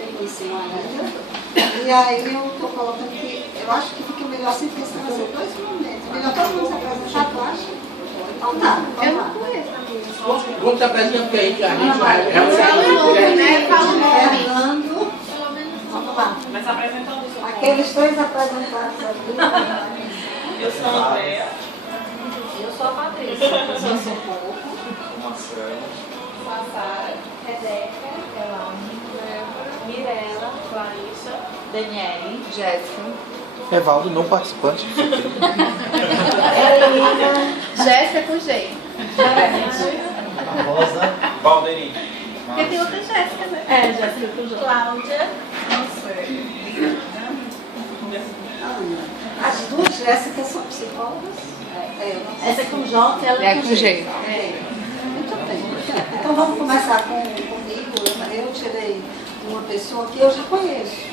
velhice ainda. E aí eu estou colocando que eu acho que fica melhor se ser dois momentos. Melhor todo mundo se apresentar, tu acha? Então tá. Eu não conheço a minha. Vamos se apresentar porque aí que a gente vai. Fernando. Vamos lá. Mas apresentando o seu Aqueles três apresentados aqui. Eu sou a Andréa. Eu sou a Patrícia. Eu sou Socorro. Marcelo. Sou a Sara. Rebeca. Elaine. Mirella. Clarissa. Daniele. Jéssica. Evaldo, não participante. Jéssica com G. Rosa. Valderi. Porque tem outra Jéssica, né? É, Jéssica com J. Cláudia. Não sei. Ana. As duas Jéssicas são psicólogas? Essa é com J, ela é com G. Muito bem. Então vamos começar comigo. Eu tirei uma pessoa que eu já conheço.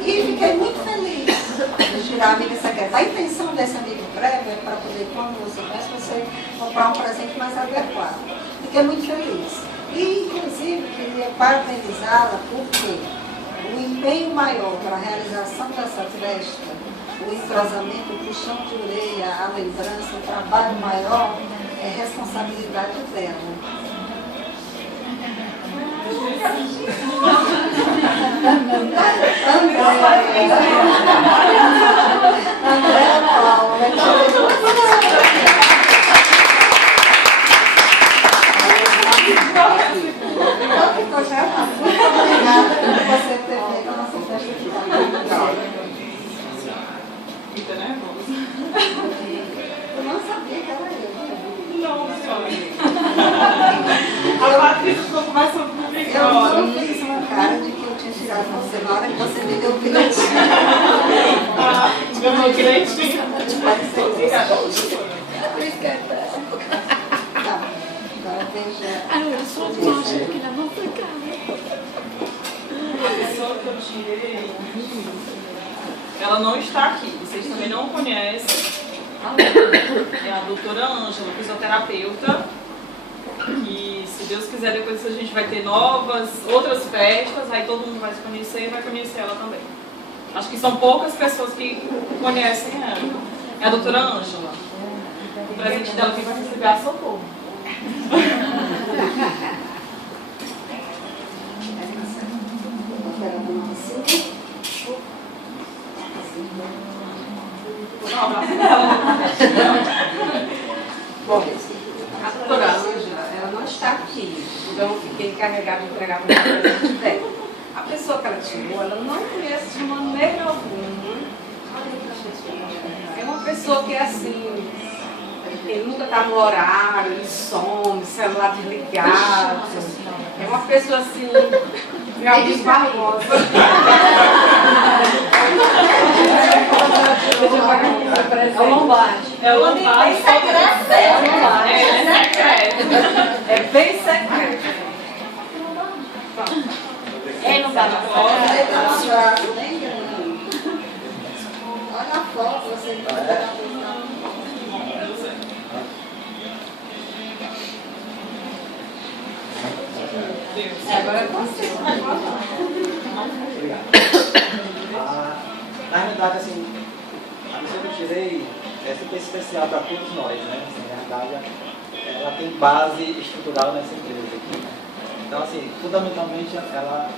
E fiquei muito feliz de tirar a amiga secreta. A intenção desse amigo prévio é para poder, quando você conhece, você comprar um presente mais adequado. Fiquei muito feliz. E, inclusive, queria parabenizá-la porque o empenho maior para a realização dessa festa, o entrosamento, o puxão de orelha, a lembrança, o trabalho maior, é responsabilidade dela. Andréa Paula, obrigada por você ter feito a nossa festa aqui. Fica nervosa. Eu não sabia que era eu. Não, senhora. A Patrícia ficou conversando comigo. Eu não fiz uma cara de que eu tinha tirado você na hora que você me deu o bilhetinho. Ganhou direitinho. Obrigada. Tá, agora veja. Eu sou a Cláudia aqui na nossa casa. A pessoa que eu tirei, ela não está aqui. Vocês também não conhecem. É a doutora Ângela, fisioterapeuta. E se Deus quiser, depois a gente vai ter outras festas, aí todo mundo vai se conhecer e vai conhecer ela também. Acho que são poucas pessoas que conhecem ela. É a doutora Ângela. O presente dela quem vai receber é a Socorro. Bom, a doutora Ângela, ela não está aqui, então eu fiquei encarregada de entregar para o presente dela. A pessoa que ela tirou, ela não conhece de maneira alguma. É uma pessoa que é assim, ele nunca está no horário, ele some, celular desligado. É uma pessoa assim, realmente barbosa. É o Lombardi. É o Lombardi. É bem secreto. Ele não vai Olha a foto, você não vai dar. Agora é você. Na realidade, assim, a pessoa que eu tirei é super especial para todos nós, né? Assim, na realidade, ela tem base estrutural nessa empresa aqui. Então, assim, fundamentalmente, ela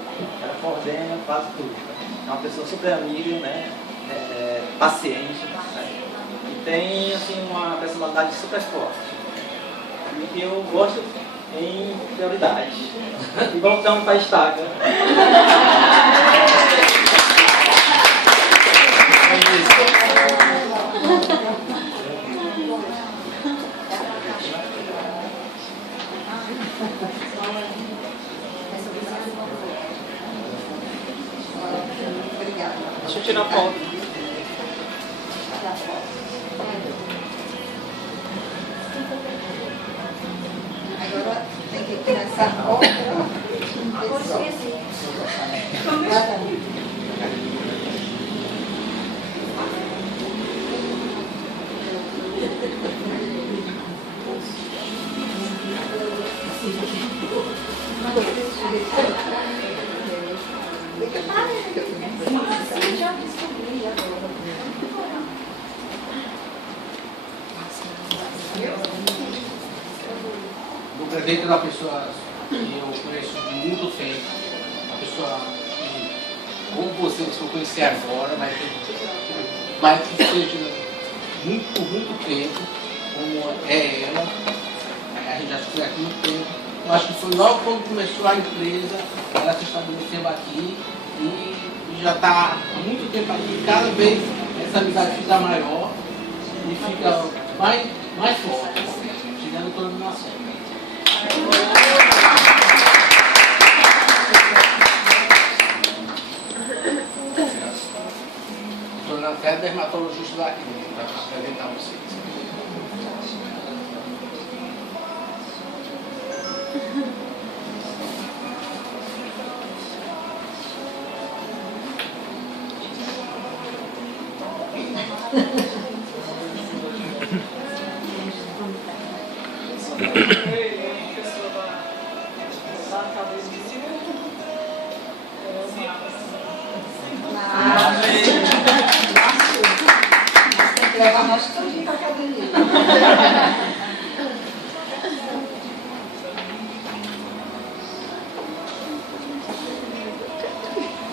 coordena, faz tudo. É uma pessoa super amiga, né? Paciente, né? E tem, assim, uma personalidade super forte. E que eu gosto em prioridade. E voltamos para a estaca. Obrigada. Deixa eu tirar foto. Agora tem que começar outra pessoa. dentro da pessoa que eu conheço de muito tempo, uma pessoa que, como vocês que eu conheci agora, mas que seja muito tempo, como é ela, a gente já estiver aqui muito tempo. Eu acho que foi logo quando começou a empresa, ela se estabeleceu aqui e já está há muito tempo aqui, cada vez essa amizade fica maior e fica mais forte, chegando a toda a nação. Estou até dermatologista daqui para apresentar vocês. Leva nós tudo para a academia.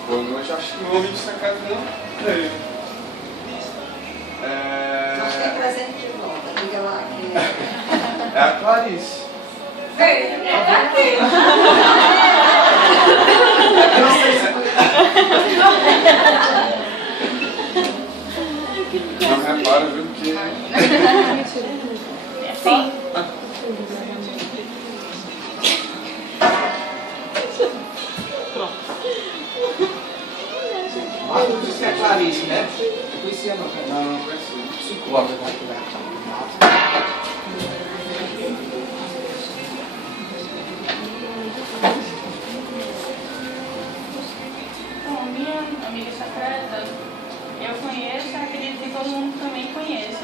Boa noite, acho que o nome dessa casa não tem. Nós temos presente de volta, diga lá que É a Clarice. Não repara, viu, que... Sim. Mas não disse que é Clarice, né? Eu conhecia não, cara. Não conheci. Psicóloga, né? Bom, minha amiga secreta, eu conheço, acredito que todo mundo também conhece.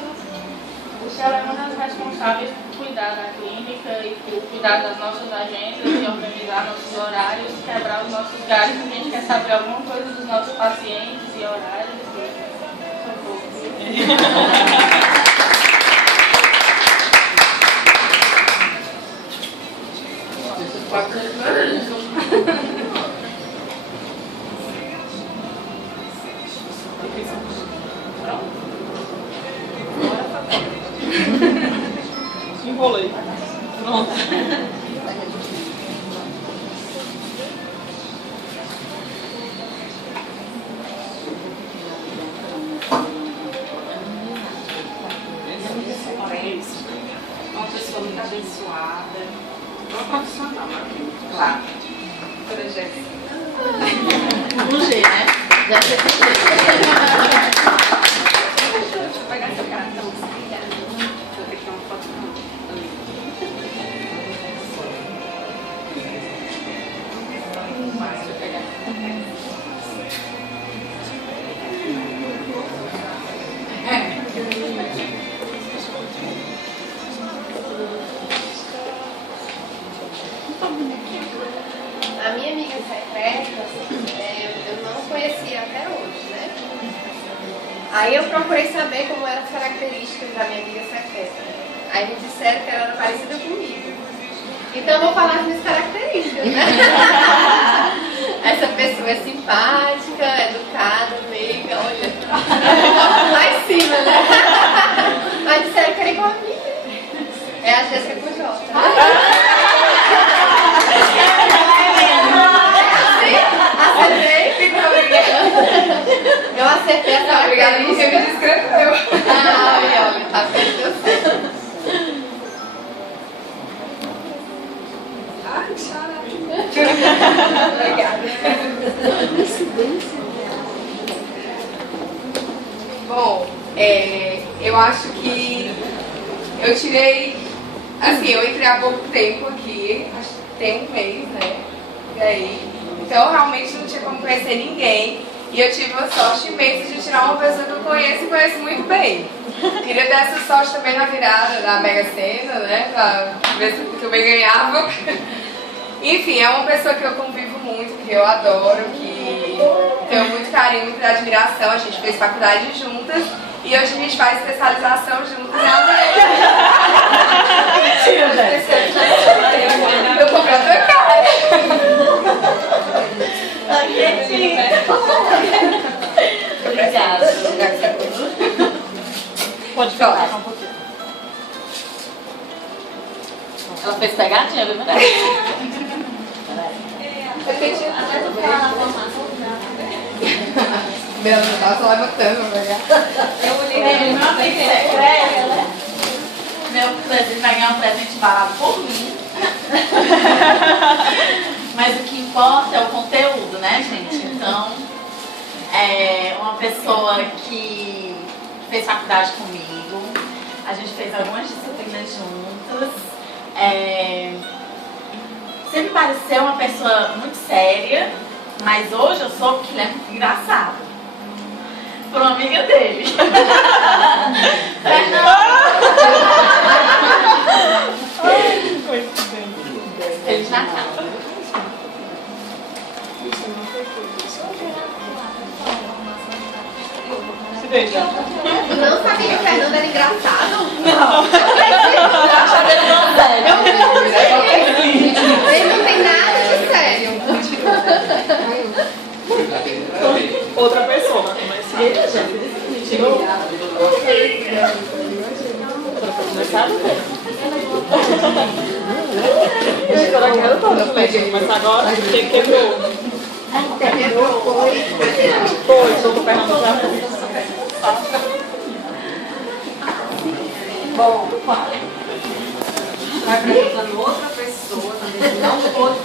Porque ela é uma das responsáveis por cuidar da clínica e por cuidar das nossas agendas e organizar nossos horários, quebrar os nossos galhos. A gente quer saber alguma coisa dos nossos pacientes e horários. Enrolei. Pronto. Uma pessoa muito abençoada. Uma profissional, claro. Doutora Jéssica. Um G, né? Já sei que Deixa eu pegar esse cartão. Vou ter que dar uma foto não. Deixa eu pegar. A minha amiga secreta, eu não conhecia até hoje, né? Aí eu procurei saber como eram as características da minha amiga secreta. Aí me disseram que ela era parecida comigo. Então eu vou falar as minhas características, né? Essa pessoa é simpática, educada, meiga, olha. Lá em cima, né? Mas disseram que era igual a mim. É a Jéssica com J. Acertei? Eu acertei essa característica. Você me descreveu. Olha, tá vendo? Deu certo. ai, chora. Obrigada. Bom, eu acho que eu tirei, assim, eu entrei há pouco tempo aqui, acho que tem um mês, né? E aí, então eu realmente não tinha como conhecer ninguém. E eu tive a sorte imensa de tirar uma pessoa que eu conheço e conheço muito bem. Queria ter essa sorte também na virada da Mega Sena, né? Pra ver se eu bem ganhava. Enfim, é uma pessoa que eu convivo muito, que eu adoro, que tenho muito carinho, muita admiração. A gente fez faculdade juntas e hoje a gente faz especialização juntas. Mentira, gente! gente! Obrigada. Pode ficar só um pouquinho. Ela fez pegadinha, viu, mulher? Meu, não tava só levantando, velho. Meu amigo secreto. Meu presente vai ganhar um presente barato por mim. Mas o que importa é o conteúdo, né, gente? Então, é uma pessoa que fez faculdade comigo, a gente fez algumas disciplinas juntas. Sempre pareceu uma pessoa muito séria, mas hoje eu soube que ele é muito engraçado. Por uma amiga dele. Feliz Natal. Se beija. Não sabia que o Fernando era engraçado? Eu achava ele não sério. Ele não tem nada de sério. Outra pessoa, mas tirou. Eu quero toda, mas agora quem quebrou? Foi, tô com o Fernando já foi. Bom, vai apresentando outra pessoa também, que não pôde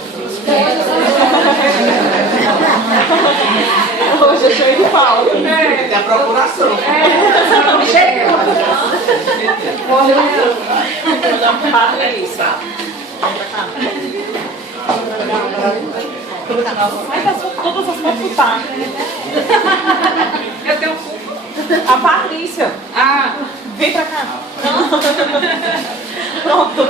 Hoje eu cheio de pau. Tem a procuração. Patrícia. Ai, tá todas as fotos tá. Eu tenho culpa. A Patrícia. Ah, vem pra cá. Pronto.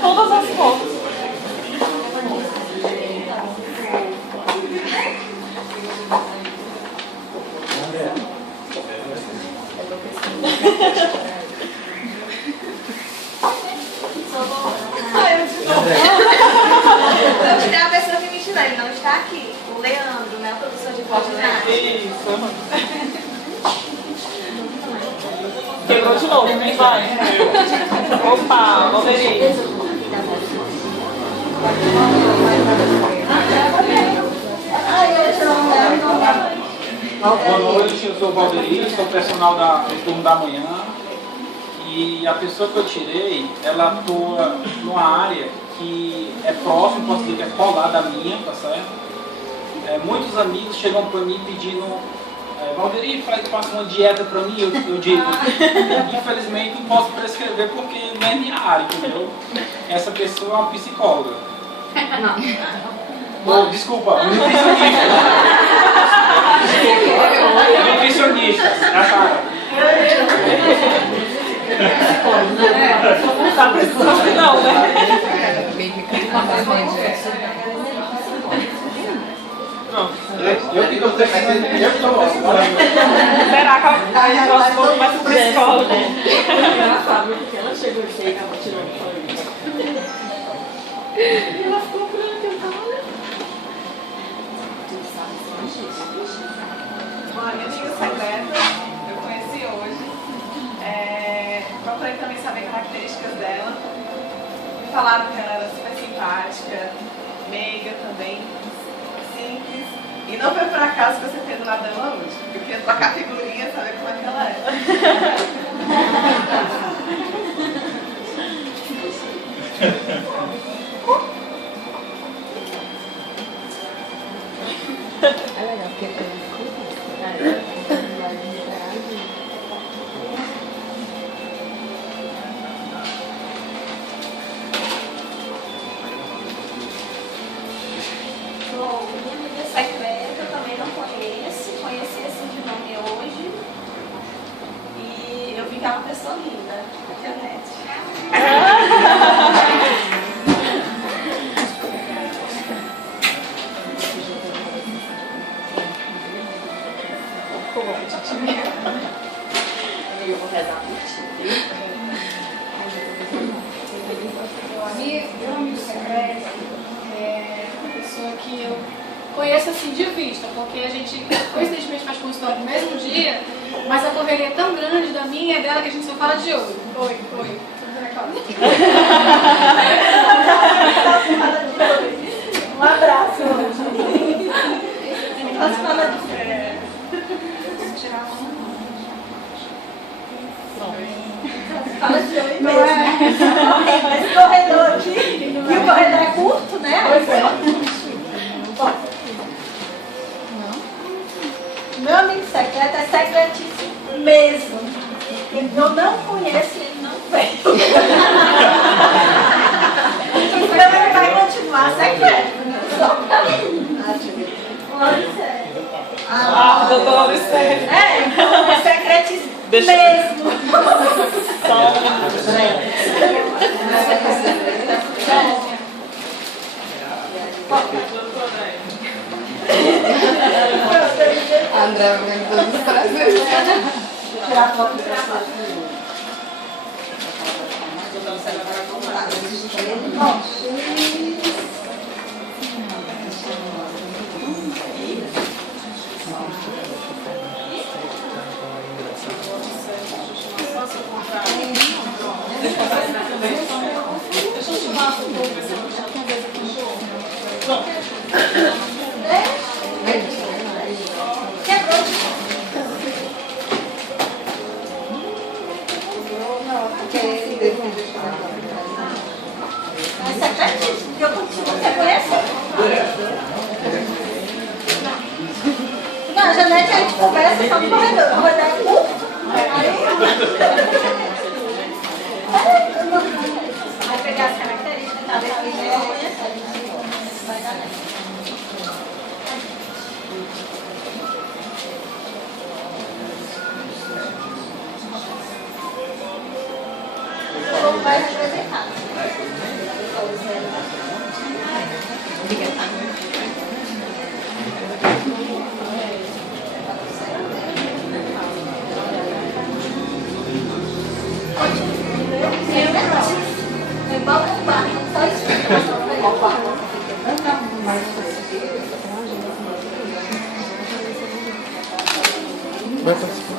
Todas as fotos. Eu tirei a pessoa que me tirou, ele não está aqui. O Leandro, né? O professor de coordenagem. Isso. Quebrou de novo, nem vai. Opa, Valdeir. Boa noite, eu sou o Valdeir, sou personal do turno da manhã. E a pessoa que eu tirei, ela atua numa área que é próxima, posso dizer que é colada à minha, tá certo? Muitos amigos chegam para mim pedindo, Valdeir, faça uma dieta para mim, eu digo, infelizmente não posso prescrever porque não é minha área, entendeu? Essa pessoa é uma psicóloga. Oh, desculpa, nutricionista. Desculpa, nutricionista, é a Sara. Tá precisando não, né? Pronto. Eu que estou defendendo, eu que estou mostrando. Será que a próxima vai ser psicóloga? Engraçado, porque ela chegou e chega, ela tirou o fone. E ela ficou branca, eu tava olhando. Bom, a minha amiga secreta, eu conheci hoje. Procurei também saber características dela. Me falaram que ela era super simpática, meiga também, simples. E não foi por acaso que eu sentei do lado dela hoje. Eu queria trocar figurinha e saber como é que ela é. É legal, porque tem Bom, minha amiga secreta eu também não conheço, conheci assim de nome hoje. E eu vi que é uma pessoa linda na internet. Eu vou rezar por ti. Meu amigo secreto é uma pessoa que conheço assim de vista, porque a gente coincidentemente faz consultório no mesmo dia, mas a correria é tão grande da minha e dela que a gente só fala de oi. Oi, oi. Um abraço. Posso falar de Fala de oi mesmo. Esse corredor aqui, e o corredor é curto, né? Pois é. Meu amigo secreto é secretíssimo mesmo. Ele não conhece, ele não veio. Então ele vai continuar secreto. Só pra mim. Pois é. Doutora Auricélia. É secretíssimo mesmo. André, vai todos os prazeres. Tirar foto pra Deixa eu chamar um pouco, ver se eu já tenho vez aqui no show. Quebrou. Mas secretíssimo, porque eu consigo. Você conhece? Não, a Janete, a gente conversa só no corredor. O corredor é curto. Vai pegar as características, tá vendo? Vai dar nessa. Como vai representar. Vai participar.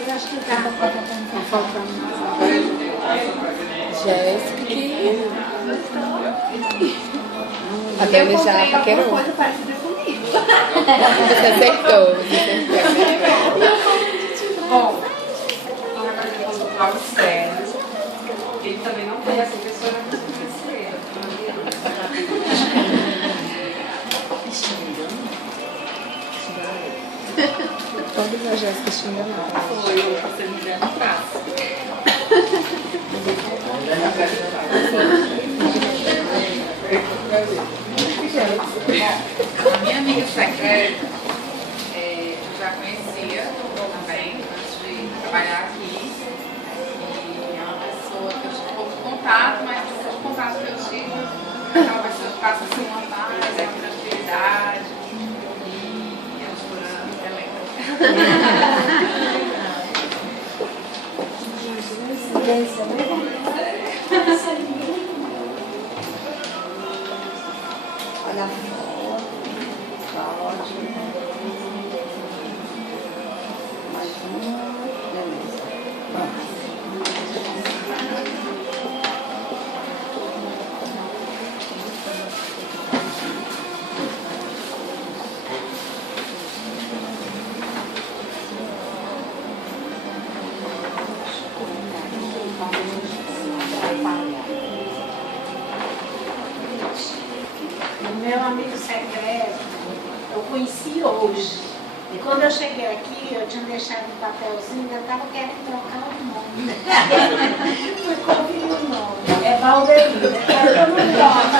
Eu acho que tá faltando Jéssica. A Dani já paquerou. Coisa parecida comigo. Você acertou. Bom, agora que eu vou falar sério, ele também não conhece a pessoa, não conhece ele. Todas as Jéssicas xingam ela. Foi, você me deu um braço. A minha amiga secreta, eu já conhecia também, antes de trabalhar aqui. E é uma pessoa que eu tive pouco contato, mas o contato que eu tive é aquela pessoa que passa assim uma paz, é uma tranquilidade. E eu chorando também. Olha a foto, Cláudio. Mais uma, beleza. Meu amigo secreto, eu conheci hoje. E quando eu cheguei aqui, eu tinha deixado um papelzinho, eu estava querendo trocar o nome. Fui conferir o nome. É Valdemir. Eu não troco.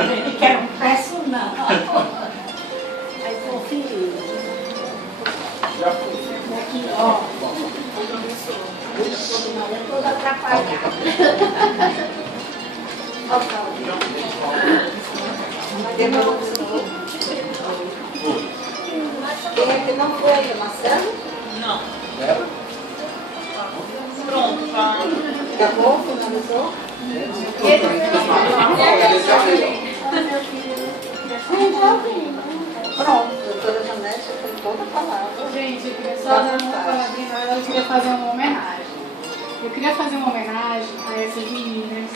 Ele quer um personal. Aí conferiu. Aqui, ó. É toda atrapalhada. Ó, Claudio. Quem não assinou? Quem é que não foi aí? Marcelo? Não. Débora? Pronto, tá. Acabou? Finalizou? Pronto, doutora Janete tem toda a palavra. Gente, eu queria só dar uma palavrinha, na verdade eu queria fazer uma homenagem. Eu queria fazer uma homenagem a essas meninas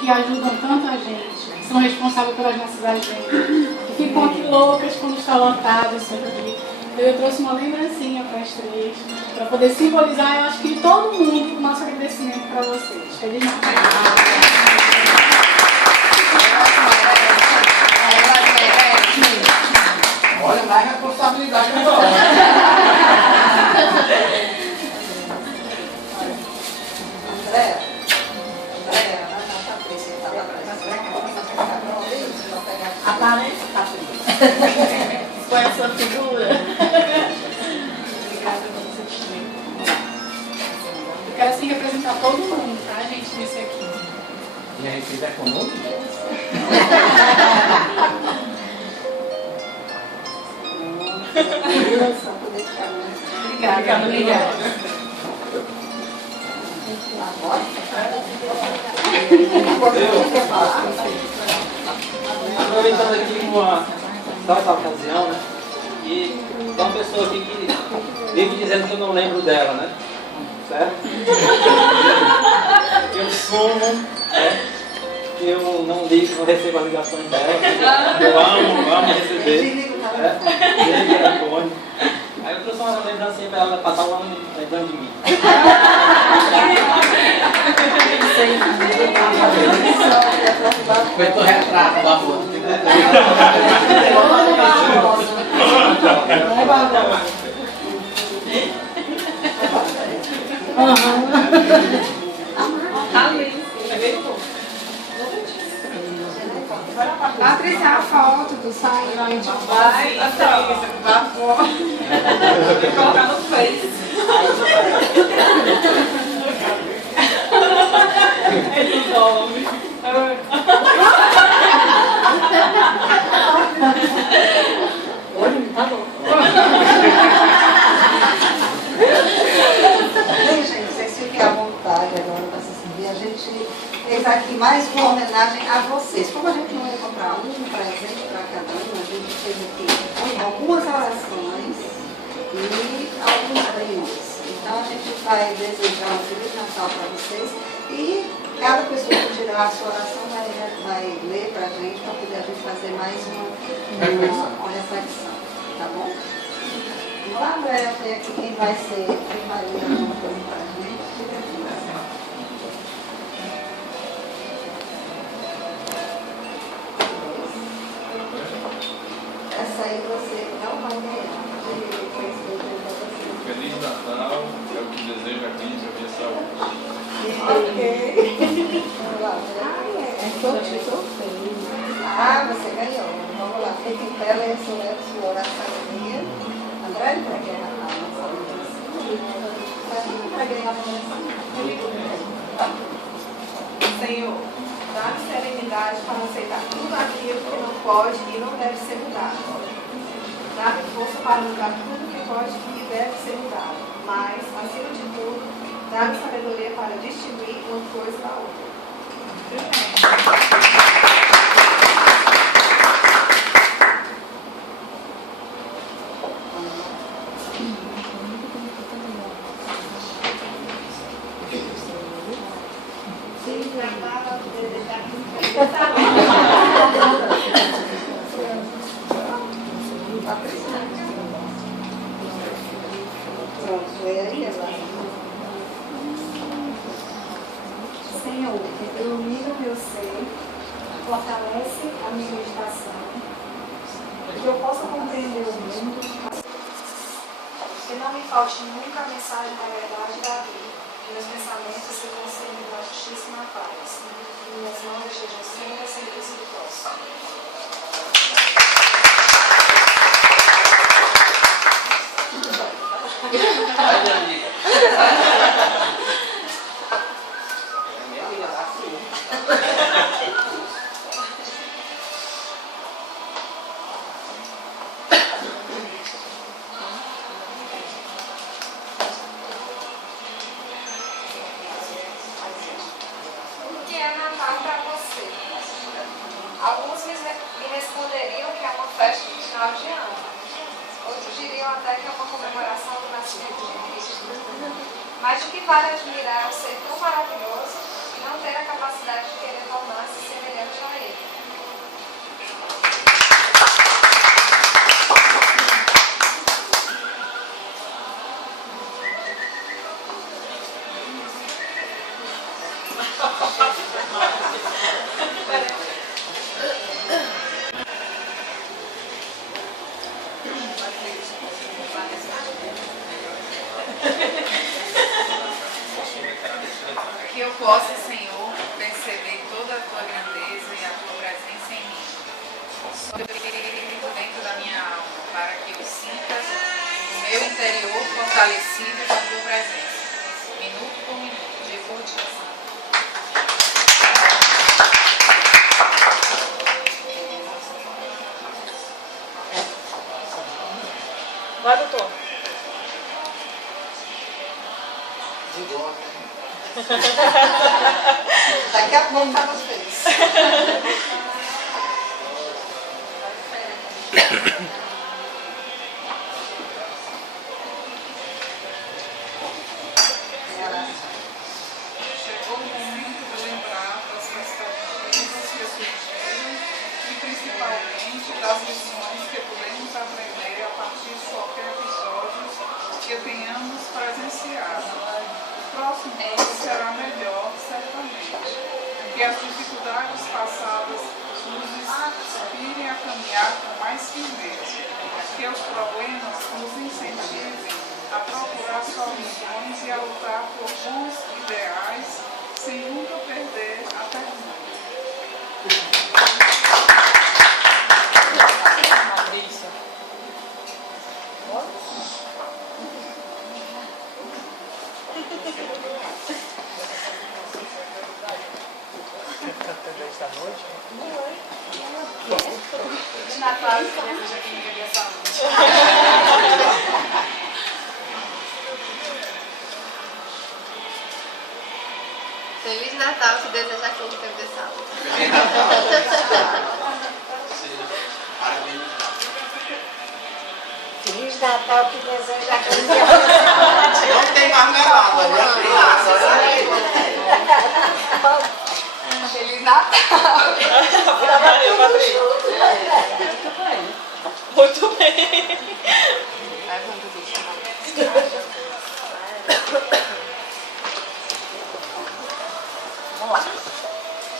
que ajudam tanto a gente, que são responsáveis pelas nossas agendas, que ficam aqui loucas quando está lotado isso aqui. Eu trouxe uma lembrancinha para as três, para poder simbolizar, eu acho que de todo mundo, o nosso agradecimento para vocês. Feliz Natal! Olha, mais responsabilidade agora. André, Aparece, Patrícia. Qual é a sua figura? Obrigada a vocês também. Eu quero assim representar todo mundo, tá, gente, nesse aqui. E a receita econômica? Obrigada, obrigada. Aproveitando aqui só essa ocasião, né? E tem uma pessoa aqui que vive dizendo que eu não lembro dela, né? Certo? Eu sumo, né? Eu não ligo, não recebo as ligações dela. Eu amo receber. Desliga o telefone. Aí eu trouxe uma lembrancinha pra ela passar um ano lembrando de mim. Foi teu retrato da foto. Patrícia, a foto do site. Vai, Patrícia, vai fora. Vou colocar no Face. Ele dorme. Tá bom. Gente, vocês fiquem à vontade agora para se servir. A gente fez aqui mais uma homenagem a vocês. Como a gente não ia comprar um presente para cada um, a gente fez aqui algumas orações e alguns brindes. Então a gente vai desejar um Feliz Natal para vocês e cada pessoa que tirar a sua oração vai ler para a gente, para poder a gente fazer mais uma reflexão. Tá bom? Vamos lá, André, ver aqui quem vai ler alguma coisa para a gente. Essa aí você não vai ganhar. Feliz Natal, é o que desejo a Cris e a minha saúde. Ok. Vamos lá. Você ganhou. Vamos lá. Fique em pé, leia sua oraçãozinha. André, entreguei a nossa lembrancinha. Entreguei a lembrancinha. Senhor, dá-me serenidade para aceitar tudo aquilo que não pode e não deve ser mudado. Dá-me força para mudar tudo que pode e deve ser mudado. Mas, acima de tudo, dá-me sabedoria para distinguir uma coisa da outra. Senhor, ilumina o meu ser, fortalece a minha meditação, que eu possa compreender o mundo, que não me falte nunca a mensagem da verdade e da vida, que meus pensamentos sejam sempre da justiça e na paz, que minhas mãos estejam sempre a serviço do próximo. Alguns me responderiam que é uma festa de final de ano. Outros diriam até que é uma comemoração do nascimento de Cristo. Mas o que vale admirar é o ser tão maravilhoso e não ter a capacidade de querer tornar-se semelhante a ele. Que eu possa, Senhor, perceber toda a tua grandeza e a tua presença em mim. Sobre dentro da minha alma, para que eu sinta o meu interior fortalecido com a tua presença, minuto por minuto, dia por dia. Vai, doutor. Daqui a pouco tá nos feliz. Chegou o momento de lembrar das perspectivas que surgiram e principalmente das lições que podemos aprender a partir de qualquer episódio que tenhamos presenciado. O próximo ano será melhor, certamente. Que as dificuldades passadas nos inspirem a caminhar com mais firmeza. Que os problemas nos incentivem a procurar soluções e a lutar por bons ideais sem nunca perder a ternura. Até 10 da noite? De Natal, eu desejo que me dê saúde. Feliz Natal, te desejar que ele teve saúde. Feliz Natal, que deseja que ele tenha saúde. Não tem marmelada, né? Feliz Natal! Valeu, Patrícia. Muito bem. Vamos lá.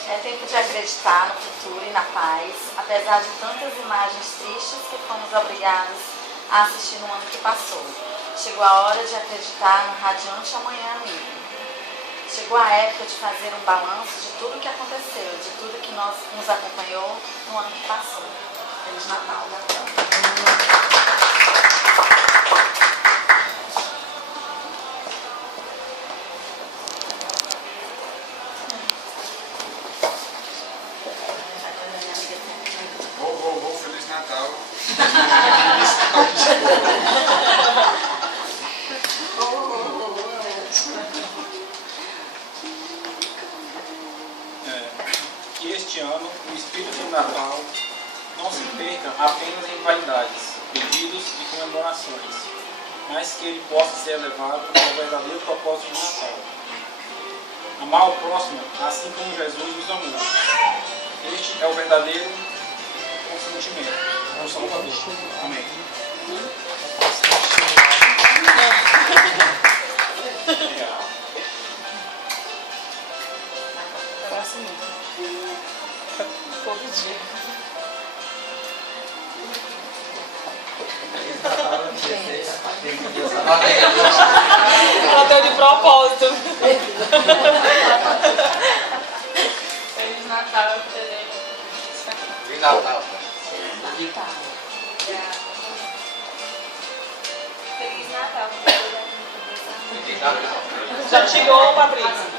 É tempo de acreditar no futuro e na paz, apesar de tantas imagens tristes que fomos obrigados a assistir no ano que passou. Chegou a hora de acreditar no radiante amanhã, amigo. Chegou a época de fazer um balanço de tudo que aconteceu, de tudo que nos acompanhou no ano que passou. Feliz Natal, Feliz Natal. Que este ano o espírito de Natal não se perca apenas em vaidades, pedidos e comemorações, mas que ele possa ser levado ao verdadeiro propósito de Natal. Amar o próximo assim como Jesus nos amou. Este é o verdadeiro consentimento ao Salvador. Amém. Todo dia. Ela deu de propósito. Feliz Natal, eu te desejo. Feliz Natal. Feliz Natal. Feliz Natal. Já tirou, Patrícia?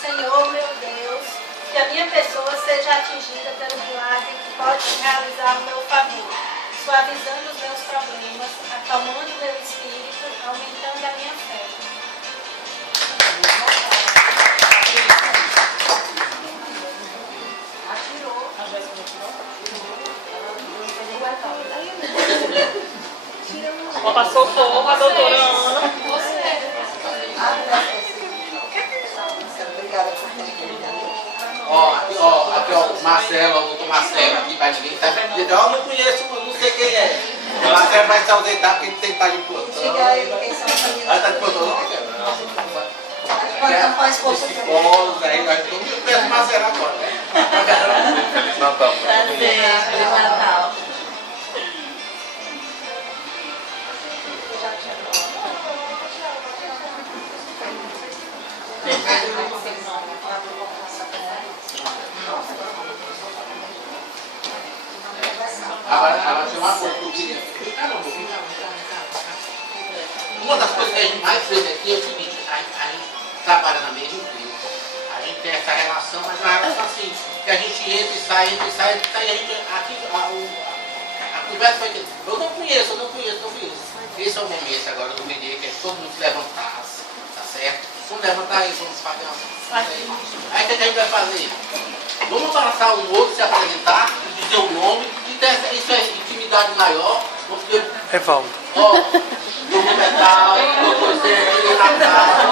Senhor, meu Deus, que a minha pessoa seja atingida pelo milagre que pode realizar o meu favor. suavizando os meus problemas, acalmando meu espírito, aumentando a minha fé. Atirou. A Jéssica tirou? Ela passou fogo, a doutora Ana. Obrigada por ter. Aqui, o Marcelo, o doutor Marcelo, aqui pra ninguém tá dizendo, eu não conheço, não sei quem é. O Marcelo vai se ausentar porque ele tem que estar de plantão. Diga aí quem são as famílias. Ela tá de plantão, não? Não faz força. Psicólogos, aí nós estamos perto do Marcelo agora, né? Feliz Natal. Prazer, Feliz Natal. Agora tem uma coisa que eu queria. Uma das coisas que a gente mais fez aqui é o seguinte, a gente trabalha na mesma empresa, a gente tem essa relação, mas uma relação assim, que a gente entra e sai, a gente, aqui, a conversa foi que eu não conheço. Esse é o momento agora do VD, que é todo mundo se levantar, tá certo? Vamos levantar aí, vamos fazer uma... Aí o que a gente vai fazer? Vamos abraçar um outro, se apresentar, dizer o nome, e ter isso é intimidade maior, porque... Evaldo. Ó, do metal, do Natal,